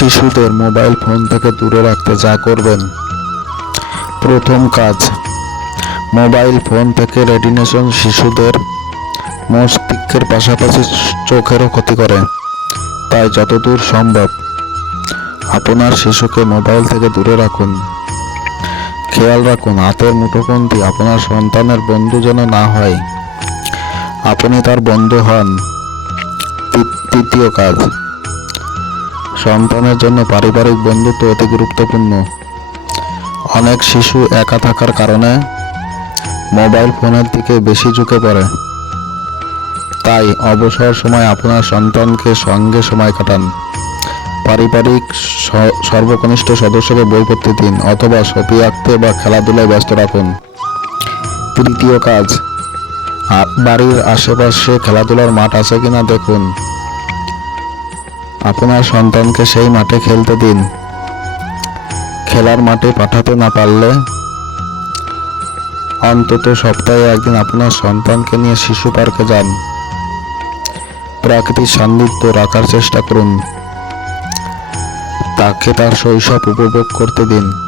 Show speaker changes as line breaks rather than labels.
শিশুদের mobile phone থেকে দূরে রাখতে যা করবেন। প্রথম কাজ, মোবাইল ফোন থেকে রেডিনেশন শিশুদের মস্তিষ্কের পাশাপাশি চোখেরও ক্ষতি করে। তাই যতদূর সম্ভব আপনার শিশুকে মোবাইল থেকে দূরে রাখুন। খেয়াল রাখুন, হাতের মুঠোফোনটি আপনার সন্তানের বন্ধু যেন না হয়। আপনি তার বন্ধু হন। তৃতীয় কাজ সন্তানের জন্য পারিবারিক বন্ধুত্ব অতি গুরুত্বপূর্ণ। অনেক শিশু একা থাকার কারণে মোবাইল ফোনের দিকে বেশি ঝুঁকে পড়ে। তাই অবসর সময় আপনার সন্তানকে সঙ্গে সময় কাটান। পারিবারিক সর্বকনিষ্ঠ সদস্যকে বই পড়তে দিন অথবা ছবি আঁকতে বা খেলাধুলায় ব্যস্ত রাখুন। তৃতীয় কাজ বাড়ির আশেপাশে খেলাধুলার মাঠ আছে কিনা দেখুন। আপনার সন্তানকে সেই মাঠে খেলতে দিন। খেলার মাঠে পাঠাতে না পারলে অন্তত সপ্তাহে একদিন আপনার সন্তানকে নিয়ে শিশু পার্কে যান। প্রাকৃতিক সান্নিধ্য রাখার চেষ্টা করুন। তাকে তার শৈশব উপভোগ করতে দিন।